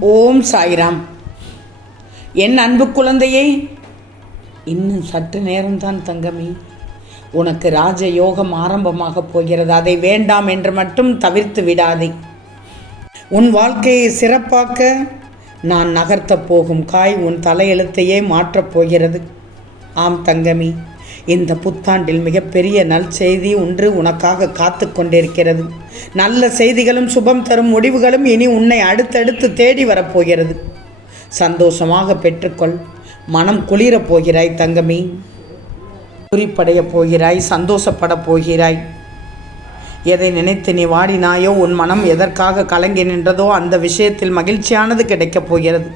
ஓம் சாய்ராம். என் அன்பு குழந்தையே இன்னும் சற்று நேரம்தான் தங்கமி. உனக்கு ராஜ யோகம் ஆரம்பமாக போகிறது. அதை வேண்டாம் என்று மட்டும் தவிர்த்து விடாதே. உன் வாழ்க்கையை சிறப்பாக்க நான் நகர்த்தப் போகும் காய் உன் தலையெழுத்தையே மாற்றப் போகிறது. ஆம் தங்கமி. இந்த புத்தாண்டில் மிகப்பெரிய நற்செய்தி ஒன்று உனக்காக காத்து கொண்டிருக்கிறது. நல்ல செய்திகளும் சுபம் தரும் முடிவுகளும் இனி உன்னை அடுத்தடுத்து தேடி வரப்போகிறது. சந்தோஷமாக பெற்றுக்கொள். மனம் குளிரப் போகிறாய் தங்கமி. குறிப்படையப் போகிறாய் சந்தோஷப்படப் போகிறாய். எதை நினைத்து நீ வாடினாயோ உன் மனம் எதற்காக கலங்கி நின்றதோ அந்த விஷயத்தில் மகிழ்ச்சியானது கிடைக்கப் போகிறது.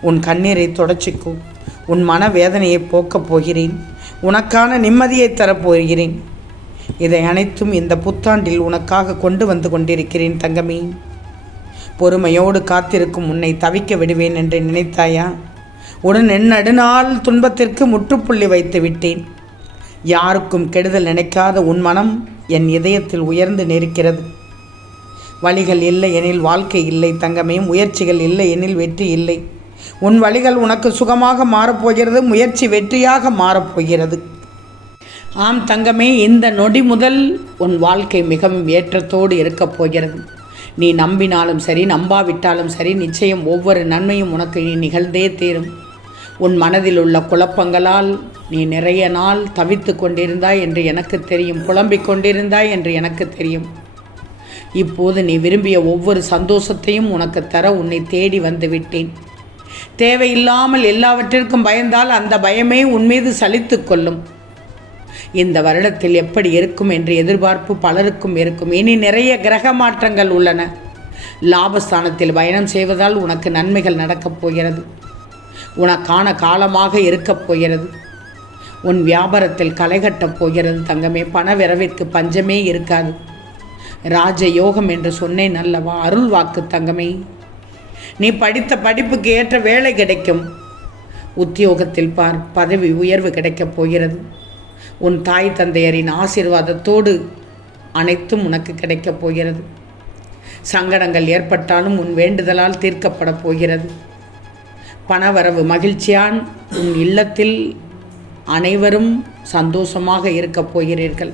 உன் கண்ணீரை தொடச்சிக்கும் உன் மன வேதனையை போக்கப் போகிறேன். உனக்கான நிம்மதியை தரப்போகிறேன். இதை அனைத்தும் இந்த புத்தாண்டில் உனக்காக கொண்டு வந்து கொண்டிருக்கிறேன் தங்கமி. பொறுமையோடு காத்திருக்கும் உன்னை தவிக்க விடுவேன் என்று நினைத்தாயா? உடன் என் நடுநாள் துன்பத்திற்கு முற்றுப்புள்ளி வைத்து விட்டேன். யாருக்கும் கெடுதல் நினைக்காத உன் மனம் என் இதயத்தில் உயர்ந்து நிற்கிறது. வழிகள் இல்லை எனில் வாழ்க்கை இல்லை தங்கமே முயற்சிகள் இல்லை எனில் வெற்றி இல்லை. உன் வழிகள் உனக்கு சுகமாக மாறப்போகிறது முயற்சி வெற்றியாக மாறப்போகிறது. ஆம் தங்கமே இந்த நொடி முதல் உன் வாழ்க்கை மிகவும் ஏற்றத்தோடு இருக்கப் போகிறது. நீ நம்பினாலும் சரி நம்பாவிட்டாலும் சரி நிச்சயம் ஒவ்வொரு நன்மையும் உனக்கு நீ நிகழ்ந்தே தீரும். உன் மனதில் உள்ள குழப்பங்களால் நீ நிறைய நாள் தவித்து கொண்டிருந்தாய் என்று எனக்கு தெரியும் புலம்பிக் கொண்டிருந்தாய் என்று எனக்கு தெரியும். இப்போது நீ விரும்பிய ஒவ்வொரு சந்தோஷத்தையும் உனக்கு தர உன்னை தேடி வந்து விட்டேன். தேவையில்லாமல் எல்லாவற்றிற்கும் பயந்தால் அந்த பயமே உன் மீது சலித்து கொள்ளும். இந்த வருடத்தில் எப்படி இருக்கும் என்று எதிர்பார்ப்பு பலருக்கும் இருக்கும். இனி நிறைய கிரக மாற்றங்கள் உள்ளன. லாபஸ்தானத்தில் பயணம் செய்வதால் உனக்கு நன்மைகள் நடக்கப் போகிறது. உனக்கான காலமாக இருக்கப் போகிறது. உன் வியாபாரத்தில் களை கட்டப் போகிறது. தங்கமே பண விரவிற்கு பஞ்சமே இருக்காது. ராஜ யோகம் என்று சொன்னேன் அல்லவா? அருள் வாக்கு தங்கமே. நீ படித்த படிப்புக்கு ஏற்ற வேலை கிடைக்கும். உத்தியோகத்தில் பார் பதவி உயர்வு கிடைக்கப் போகிறது. உன் தாய் தந்தையரின் ஆசீர்வாதத்தோடு அனைத்தும் உனக்கு கிடைக்கப் போகிறது. சங்கடங்கள் ஏற்பட்டாலும் உன் வேண்டுதலால் தீர்க்கப்பட போகிறது. பணவரவு மகிழ்ச்சியான் உன் இல்லத்தில் அனைவரும் சந்தோஷமாக இருக்கப் போகிறீர்கள்.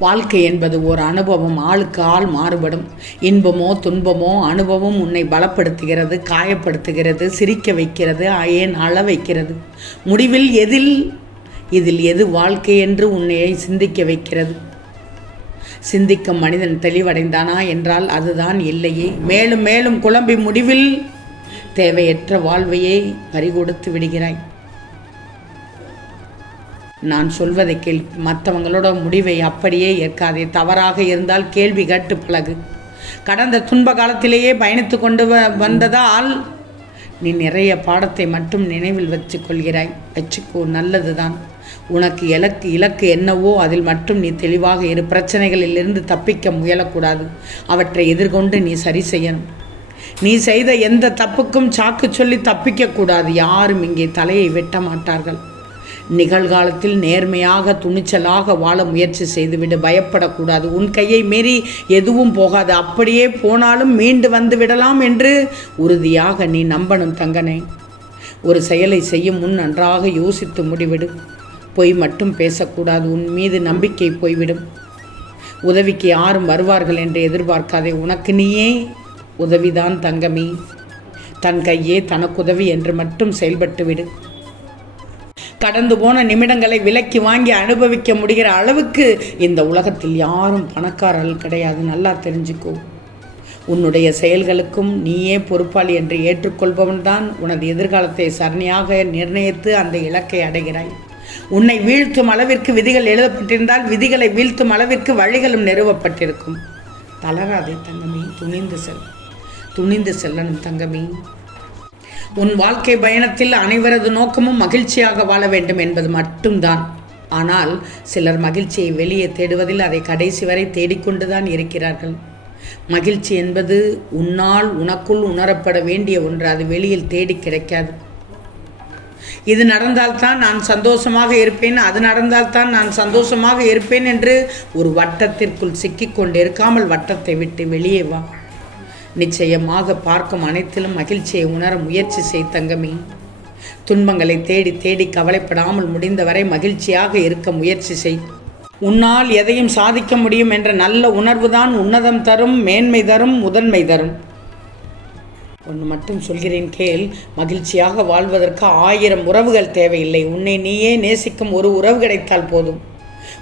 வாழ்க்கை என்பது ஒரு அனுபவம். ஆளுக்கு ஆள் மாறுபடும். இன்பமோ துன்பமோ அனுபவம் உன்னை பலப்படுத்துகிறது காயப்படுத்துகிறது சிரிக்க வைக்கிறது ஏன் அழ வைக்கிறது? முடிவில் எதில்? இதில் எது வாழ்க்கை என்று உன்னை சிந்திக்க வைக்கிறது? சிந்திக்கும் மனிதன் தெளிவடைந்தானா என்றால் அதுதான் இல்லையே. மேலும் மேலும் குழம்பி முடிவில் தேவையற்ற வாழ்வையே பறிகொடுத்து விடுகிறாய். நான் சொல்வதை கேள். மற்றவங்களோட முடிவை அப்படியே ஏற்காதே. தவறாக இருந்தால் கேள்வி கேட்டு பழகு. கடந்த துன்ப காலத்திலேயே பயணித்து கொண்டு வ வந்ததால் நீ நிறைய பாடத்தை மட்டும் நினைவில் வச்சு கொள்கிறாய். வச்சுக்கோ நல்லதுதான். உனக்கு இலக்கு இலக்கு என்னவோ அதில் மட்டும் நீ தெளிவாக இரு. பிரச்சனைகளிலிருந்து தப்பிக்க முயலக்கூடாது. அவற்றை எதிர்கொண்டு நீ சரி செய்யணும். நீ செய்த எந்த தப்புக்கும் சாக்கு சொல்லி தப்பிக்கக்கூடாது. யாரும் இங்கே தலையை வெட்ட மாட்டார்கள். நிகழ்காலத்தில் நேர்மையாக துணிச்சலாக வாழ முயற்சி செய்துவிடு. பயப்படக்கூடாது. உன் கையை மீறி எதுவும் போகாது. அப்படியே போனாலும் மீண்டு வந்து விடலாம் என்று உறுதியாக நீ நம்பணும் தங்கனே. ஒரு செயலை செய்யும் முன் நன்றாக யோசித்து முடிவிடு. பொய் மட்டும் பேசக்கூடாது. உன் மீது நம்பிக்கை போய்விடும். உதவிக்கு யாரும் வருவார்கள் என்று எதிர்பார்க்காதே. உனக்கு நீயே உதவிதான் தங்கமி. தன் கையே தனக்குதவி என்று மட்டும் செயல்பட்டு விடு கடந்து போன நிமிடங்களை விலக்கி வாங்கி அனுபவிக்க முடிகிற அளவுக்கு இந்த உலகத்தில் யாரும் பணக்காரர்கள் கிடையாது. நல்லா தெரிஞ்சுக்கோ. உன்னுடைய செயல்களுக்கும் நீயே பொறுப்பாளி என்று ஏற்றுக்கொள்பவன்தான் உனது எதிர்காலத்தை சரணியாக நிர்ணயித்து அந்த இலக்கை அடைகிறாய். உன்னை வீழ்த்தும் அளவிற்கு விதிகள் எழுதப்பட்டிருந்தால் விதிகளை வீழ்த்தும் அளவிற்கு வழிகளும் நிறுவப்பட்டிருக்கும். தளராதே தங்கமே. துணிந்து செல். துணிந்து செல்லணும் தங்கமே. உன் வாழ்க்கை பயணத்தில் அனைவரது நோக்கமும் மகிழ்ச்சியாக வாழ வேண்டும் என்பது மட்டும்தான். ஆனால் சிலர் மகிழ்ச்சியை வெளியே தேடுவதில் அதை கடைசி வரை தேடிக்கொண்டுதான் இருக்கிறார்கள். மகிழ்ச்சி என்பது உன்னால் உனக்குள் உணரப்பட வேண்டிய ஒன்று அது வெளியில் தேடி கிடைக்காது. இது நடந்தால்தான் நான் சந்தோஷமாக இருப்பேன் அது நடந்தால்தான் நான் சந்தோஷமாக இருப்பேன் என்று ஒரு வட்டத்திற்குள் சிக்கிக்கொண்டு இருக்காமல் வட்டத்தை விட்டு வெளியே வா. நிச்சயமாக பார்க்கும் அனைத்திலும் மகிழ்ச்சியை உணர முயற்சி செய் தங்கமே. துன்பங்களை தேடி தேடி கவலைப்படாமல் முடிந்தவரை மகிழ்ச்சியாக இருக்க முயற்சி செய். உன்னால் எதையும் சாதிக்க முடியும் என்ற நல்ல உணர்வுதான் உன்னதம் தரும் மேன்மை தரும் முதன்மை தரும். ஒன்று மட்டும் சொல்கிறேன் கேள் மகிழ்ச்சியாக வாழ்வதற்கு ஆயிரம் உறவுகள் தேவையில்லை. உன்னை நீயே நேசிக்கும் ஒரு உறவு கிடைத்தால் போதும்.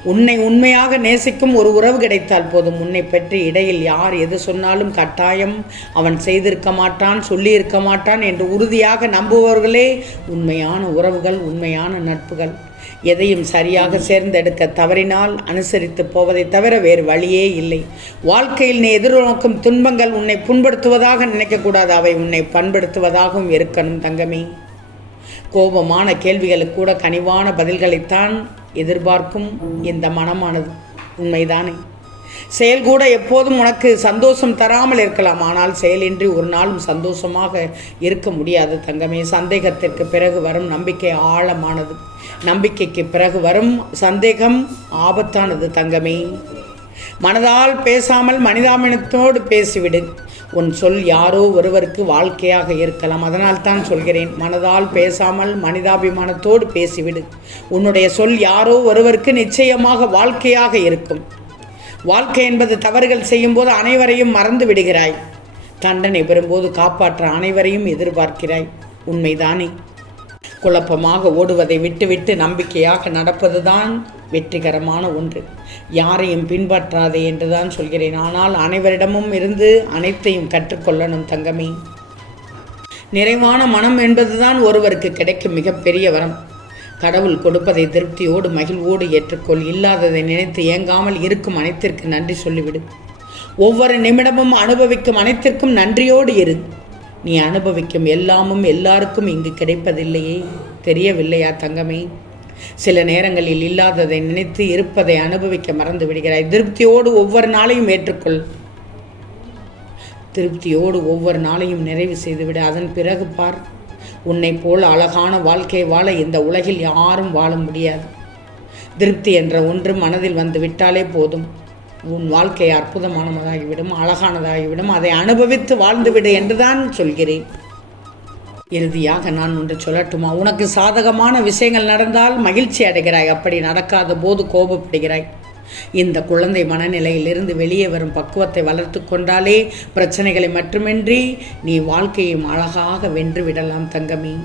உன்னை உண்மையாக நேசிக்கும் ஒரு உறவு கிடைத்தால் போதும். உன்னை பற்றி இடையில் யார் எது சொன்னாலும் கட்டாயம் அவன் செய்திருக்க மாட்டான் சொல்லியிருக்க மாட்டான் என்று உறுதியாக நம்புபவர்களே உண்மையான உறவுகள் உண்மையான நட்புகள். எதையும் சரியாக சேர்ந்தெடுக்க தவறினால் அனுசரித்து போவதை தவிர வேறு வழியே இல்லை. வாழ்க்கையில் நீ எதிர்நோக்கும் துன்பங்கள் உன்னை புண்படுத்துவதாக நினைக்கக்கூடாது. அவை உன்னை பண்படுத்துவதாகவும் இருக்கணும் தங்கமே. கோபமான கேள்விகளுக்கு கூட கனிவான பதில்களைத்தான் எதிர்பார்க்கும் இந்த மனமானது. உண்மைதானே? செயல் கூட எப்போதும் உனக்கு சந்தோஷம் தராமல் இருக்கலாம். ஆனால் செயலின்றி ஒரு நாளும் சந்தோஷமாக இருக்க முடியாது தங்கமே. சந்தேகத்திற்கு பிறகு வரும் நம்பிக்கை ஆழமானது. நம்பிக்கைக்கு பிறகு வரும் சந்தேகம் ஆபத்தானது தங்கமே. மனதால் பேசாமல் மனிதாமினத்தோடு பேசிவிடு. உன் சொல் யாரோ ஒருவருக்கு வாழ்க்கையாக இருக்கலாம். அதனால் தான் சொல்கிறேன் மனதால் பேசாமல் மனிதாபிமானத்தோடு பேசிவிடு. உன்னுடைய சொல் யாரோ ஒருவருக்கு நிச்சயமாக வாழ்க்கையாக இருக்கும். வாழ்க்கை என்பது தவறுகள் செய்யும்போது அனைவரையும் மறந்து விடுகிறாய். தண்டனை பெறும்போது காப்பாற்ற அனைவரையும் எதிர்பார்க்கிறாய். உண்மைதானே? குழப்பமாக ஓடுவதை விட்டுவிட்டு நம்பிக்கையாக நடப்பதுதான் வெற்றிகரமான ஒன்று. யாரையும் பின்பற்றாதே என்றுதான் சொல்கிறேன். ஆனால் அனைவரிடமும் இருந்து அனைத்தையும் கற்றுக்கொள்ளணும் தங்கமே. நிறைவான மனம் என்பதுதான் ஒருவருக்கு கிடைக்கும் மிகப்பெரிய வரம். கடவுள் கொடுப்பதை திருப்தியோடு மகிழ்வோடு ஏற்றுக்கொள். இல்லாததை நினைத்து ஏங்காமல் இருக்கும் அனைத்திற்கு நன்றி சொல்லிவிடு. ஒவ்வொரு நிமிடமும் அனுபவிக்கும் அனைத்திற்கும் நன்றியோடு இரு. நீ அனுபவிக்கும் எல்லாமும் எல்லாருக்கும் இங்கு கிடைப்பதில்லையே. தெரியவில்லையா தங்கமே? சில நேரங்களில் இல்லாததை நினைத்து இருப்பதை அனுபவிக்க மறந்து விடுகிறாய். திருப்தியோடு ஒவ்வொரு நாளையும் ஏற்றுக்கொள். திருப்தியோடு ஒவ்வொரு நாளையும் நிறைவு செய்துவிடு. அதன் பிறகு பார். உன்னை போல் அழகான வாழ்க்கை வாழ இந்த உலகில் யாரும் வாழ முடியாது. திருப்தி என்ற ஒன்று மனதில் வந்து விட்டாலே போதும். உன் வாழ்க்கை அற்புதமானதாகிவிடும் அழகானதாகிவிடும் அதை அனுபவித்து வாழ்ந்துவிடு என்றுதான் சொல்கிறேன். இறுதியாக நான் ஒன்று சொல்லட்டுமா? உனக்கு சாதகமான விஷயங்கள் நடந்தால் மகிழ்ச்சி அடைகிறாய் அப்படி நடக்காத போது கோபப்படுகிறாய். இந்த குழந்தை மனநிலையிலிருந்து வெளியே வரும் பக்குவத்தை வளர்த்து கொண்டாலே பிரச்சனைகளை மட்டுமின்றி நீ வாழ்க்கையும் அழகாக வென்று விடலாம் தங்கமே.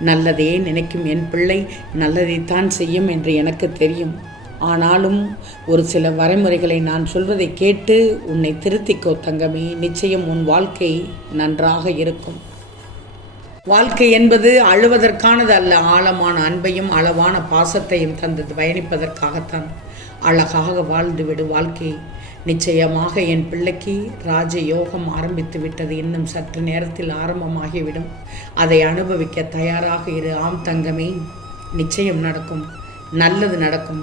நல்லதே நினைக்கும் என் பிள்ளை நல்லதைத்தான் செய்யும் என்று எனக்கு தெரியும். ஆனாலும் ஒரு சில வரைமுறைகளை நான் சொல்வதை கேட்டு உன்னை திருத்திக்கோ தங்கமே. நிச்சயம் உன் வாழ்க்கை நன்றாக இருக்கும். வாழ்க்கை என்பது அழுவதற்கானது அல்ல ஆழமான அன்பையும் அளவான பாசத்தையும் தந்தது. பயணிப்பதற்காகத்தான் அழகாக வாழ்ந்துவிடு வாழ்க்கை. நிச்சயமாக என் பிள்ளைக்கு ராஜ யோகம் ஆரம்பித்து விட்டது. இன்னும் சற்று நேரத்தில் ஆரம்பமாகிவிடும். அதை அனுபவிக்க தயாராக இரு. ஆம் தங்கமே நிச்சயம் நடக்கும். நல்லது நடக்கும்.